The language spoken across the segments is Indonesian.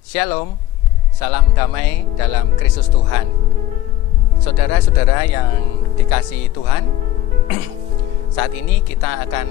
Shalom, salam damai dalam Kristus Tuhan. Saudara-saudara yang dikasihi Tuhan, saat ini kita akan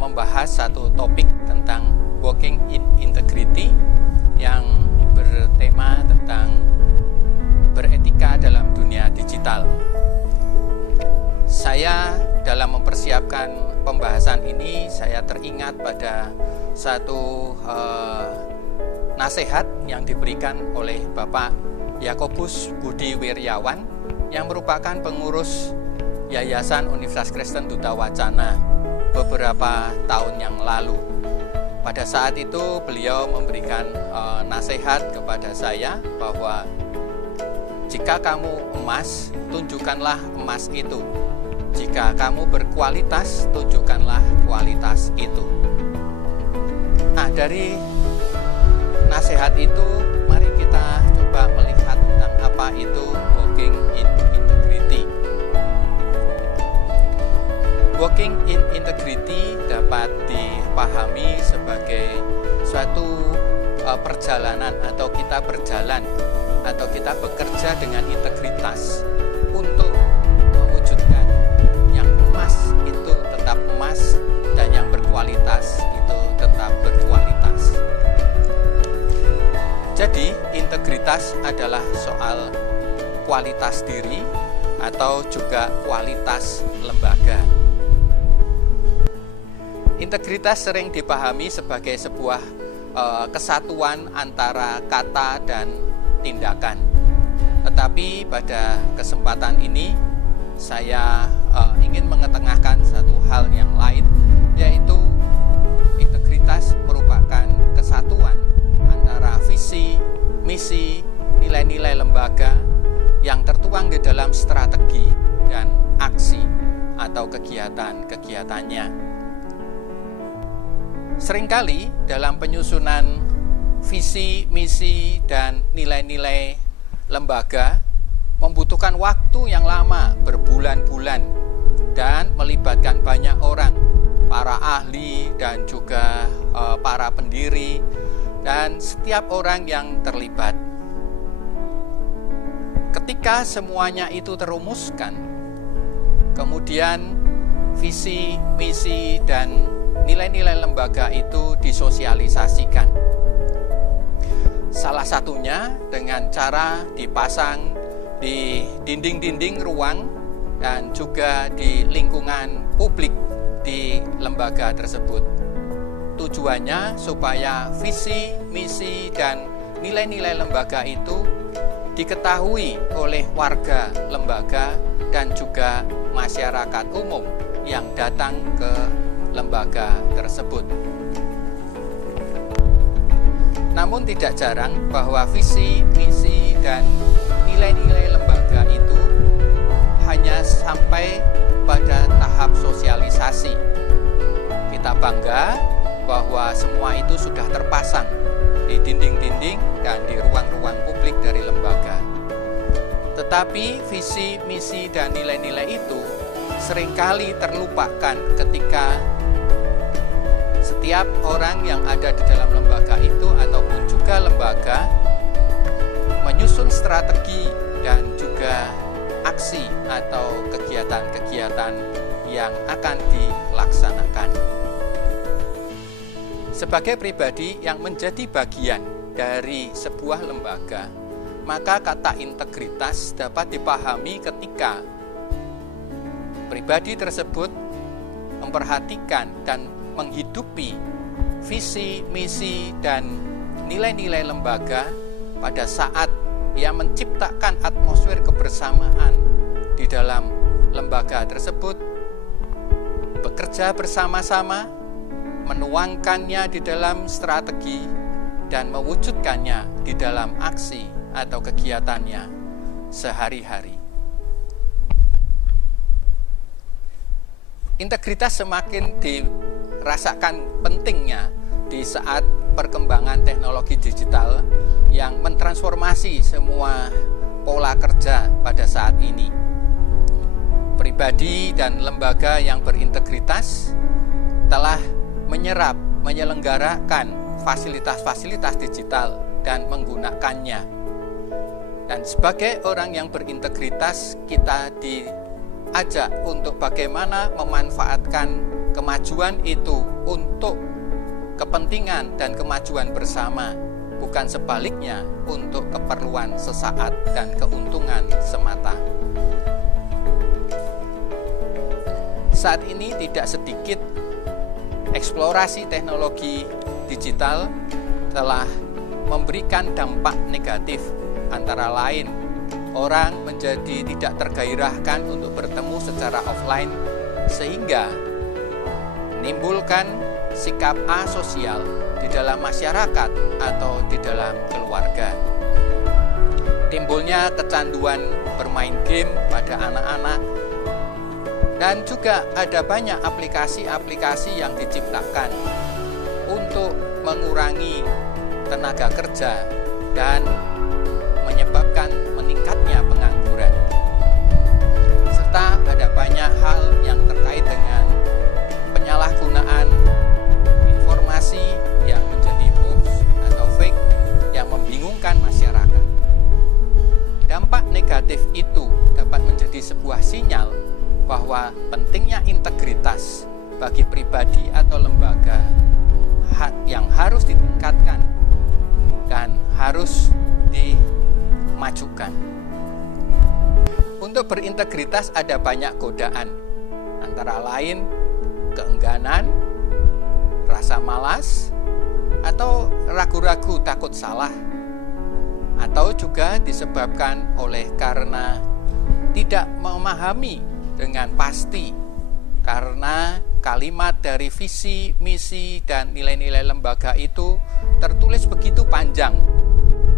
membahas satu topik tentang walking in integrity yang bertema tentang beretika dalam dunia digital. Saya dalam mempersiapkan pembahasan ini, saya teringat pada satu nasihat yang diberikan oleh Bapak Yakobus Budi Wiryawan yang merupakan pengurus Yayasan Universitas Kristen Duta Wacana beberapa tahun yang lalu. Pada saat itu beliau memberikan nasihat kepada saya bahwa jika kamu emas, tunjukkanlah emas itu. Jika kamu berkualitas, tunjukkanlah kualitas itu. Nah, dari nasihat itu, mari kita coba melihat tentang apa itu walking in integrity. Walking in integrity dapat dipahami sebagai suatu perjalanan atau kita berjalan atau kita bekerja dengan integritas untuk mewujudkan yang emas itu tetap emas dan yang berkualitas itu tetap berkualitas. Jadi, integritas adalah soal kualitas diri atau juga kualitas lembaga. Integritas sering dipahami sebagai sebuah kesatuan antara kata dan tindakan. Tetapi pada kesempatan ini, saya ingin mengetengahkan satu hal yang lain, yaitu integritas merupakan kesatuan antara visi, misi, nilai-nilai lembaga yang tertuang di dalam strategi dan aksi atau kegiatan-kegiatannya. Seringkali dalam penyusunan visi, misi, dan nilai-nilai lembaga membutuhkan waktu yang lama, berbulan-bulan, dan melibatkan banyak orang, para ahli dan juga para pendiri, dan setiap orang yang terlibat. Ketika semuanya itu terumuskan, kemudian visi, misi, dan nilai-nilai lembaga itu disosialisasikan. Salah satunya dengan cara dipasang di dinding-dinding ruang dan juga di lingkungan publik di lembaga tersebut. Tujuannya supaya visi, misi, dan nilai-nilai lembaga itu diketahui oleh warga lembaga dan juga masyarakat umum yang datang ke lembaga tersebut. Namun tidak jarang bahwa visi, misi, dan nilai-nilai lembaga itu hanya sampai pada tahap sosialisasi. Kita bangga bahwa semua itu sudah terpasang di dinding-dinding dan di ruang-ruang publik dari lembaga. Tetapi visi, misi, dan nilai-nilai itu seringkali terlupakan ketika setiap orang yang ada di dalam lembaga itu ataupun juga lembaga menyusun strategi dan juga aksi atau kegiatan-kegiatan yang akan dilaksanakan. Sebagai pribadi yang menjadi bagian dari sebuah lembaga, maka kata integritas dapat dipahami ketika pribadi tersebut memperhatikan dan menghidupi visi, misi, dan nilai-nilai lembaga pada saat ia menciptakan atmosfer kebersamaan di dalam lembaga tersebut, bekerja bersama-sama, menuangkannya di dalam strategi, dan mewujudkannya di dalam aksi atau kegiatannya sehari-hari. Integritas semakin dirasakan pentingnya di saat perkembangan teknologi digital yang mentransformasi semua pola kerja pada saat ini. Pribadi dan lembaga yang berintegritas telah menyelenggarakan fasilitas-fasilitas digital dan menggunakannya. Dan sebagai orang yang berintegritas, kita diajak untuk bagaimana memanfaatkan kemajuan itu untuk kepentingan dan kemajuan bersama, bukan sebaliknya untuk keperluan sesaat dan keuntungan semata. Saat ini tidak sedikit eksplorasi teknologi digital telah memberikan dampak negatif, antara lain orang menjadi tidak tergairahkan untuk bertemu secara offline, sehingga menimbulkan sikap asosial di dalam masyarakat atau di dalam keluarga. Timbulnya kecanduan bermain game pada anak-anak, dan juga ada banyak aplikasi-aplikasi yang diciptakan untuk mengurangi tenaga kerja dan menyebabkan meningkatnya pengangguran. Serta ada banyak hal yang terkait dengan penyalahgunaan informasi yang menjadi hoax atau fake yang membingungkan masyarakat. Dampak negatif itu dapat menjadi sebuah sinyal bahwa pentingnya integritas bagi pribadi atau lembaga yang harus ditingkatkan dan harus dimajukan. Untuk berintegritas ada banyak godaan, antara lain keengganan, rasa malas, atau ragu-ragu takut salah, atau juga disebabkan oleh karena tidak memahami dengan pasti, karena kalimat dari visi, misi, dan nilai-nilai lembaga itu tertulis begitu panjang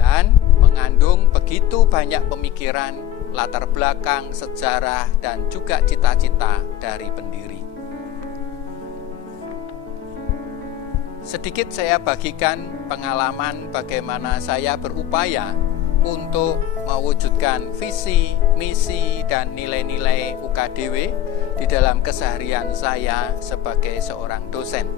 dan mengandung begitu banyak pemikiran, latar belakang, sejarah, dan juga cita-cita dari pendiri. Sedikit saya bagikan pengalaman bagaimana saya berupaya untuk mewujudkan visi, misi, dan nilai-nilai UKDW di dalam keseharian saya sebagai seorang dosen.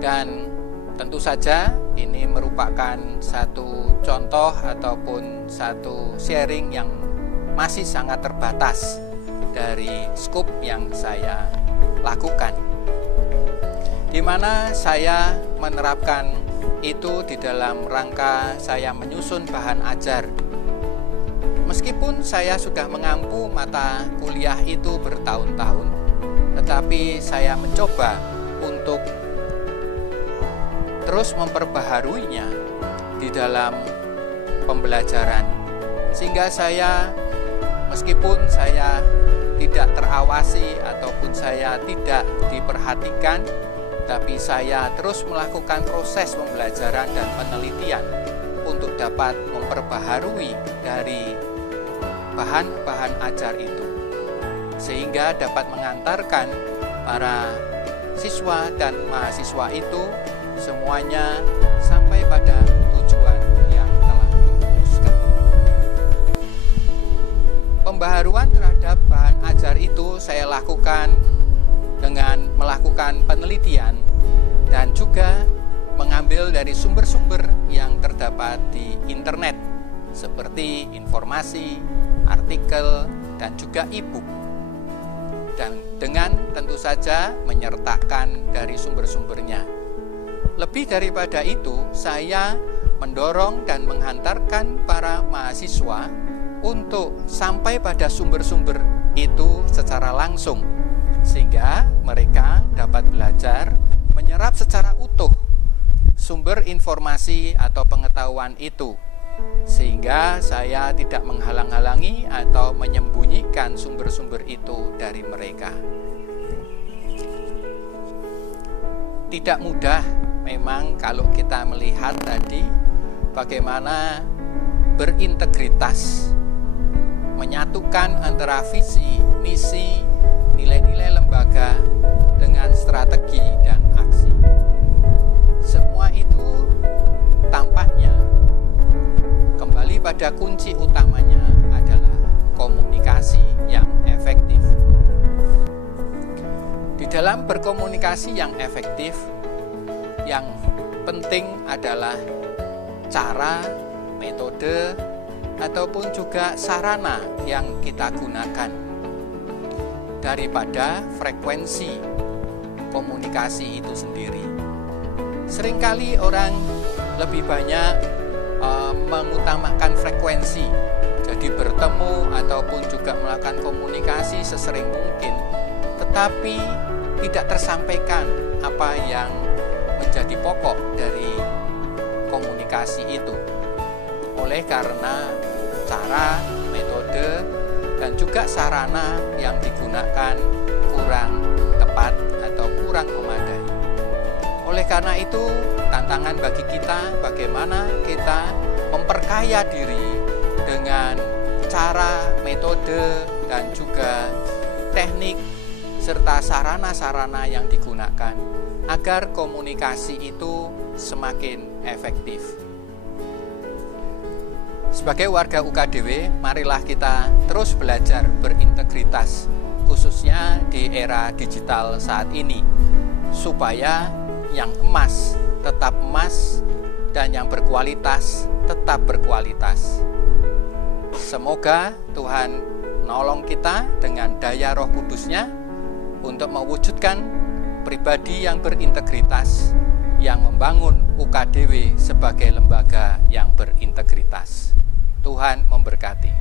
Dan tentu saja ini merupakan satu contoh ataupun satu sharing yang masih sangat terbatas dari skop yang saya lakukan, di mana saya menerapkan itu di dalam rangka saya menyusun bahan ajar. Meskipun saya sudah mengampu mata kuliah itu bertahun-tahun, tetapi saya mencoba untuk terus memperbaharuinya di dalam pembelajaran, sehingga saya, meskipun saya tidak terawasi ataupun saya tidak diperhatikan, tapi saya terus melakukan proses pembelajaran dan penelitian untuk dapat memperbaharui dari bahan-bahan ajar itu, sehingga dapat mengantarkan para siswa dan mahasiswa itu semuanya sampai pada tujuan yang telah dirumuskan. Pembaharuan terhadap bahan ajar itu saya lakukan dengan melakukan penelitian dan juga mengambil dari sumber-sumber yang terdapat di internet seperti informasi, artikel, dan juga e-book. Dan dengan tentu saja menyertakan dari sumber-sumbernya. Lebih daripada itu, saya mendorong dan menghantarkan para mahasiswa untuk sampai pada sumber-sumber itu secara langsung, sehingga mereka dapat belajar menyerap secara utuh sumber informasi atau pengetahuan itu, sehingga saya tidak menghalang-halangi atau menyembunyikan sumber-sumber itu dari mereka. Tidak mudah memang kalau kita melihat tadi bagaimana berintegritas, menyatukan antara visi, misi, nilai-nilai lembaga dengan strategi dan aksi. Semua itu tampaknya kembali pada kunci utamanya adalah komunikasi yang efektif. Di dalam berkomunikasi yang efektif, Yang penting adalah cara, metode, ataupun juga sarana yang kita gunakan daripada frekuensi komunikasi itu sendiri. Seringkali orang lebih banyak mengutamakan frekuensi, jadi bertemu ataupun juga melakukan komunikasi sesering mungkin, tetapi tidak tersampaikan apa yang menjadi pokok dari komunikasi itu. Oleh karena cara, metode, dan juga sarana yang digunakan kurang tepat atau kurang memadai. Oleh karena itu, tantangan bagi kita bagaimana kita memperkaya diri dengan cara, metode, dan juga teknik serta sarana-sarana yang digunakan agar komunikasi itu semakin efektif. Sebagai warga UKDW, marilah kita terus belajar berintegritas, khususnya di era digital saat ini, supaya yang emas tetap emas dan yang berkualitas tetap berkualitas. Semoga Tuhan menolong kita dengan daya Roh Kudus-Nya untuk mewujudkan pribadi yang berintegritas, yang membangun UKDW sebagai lembaga yang berintegritas. Tuhan memberkati.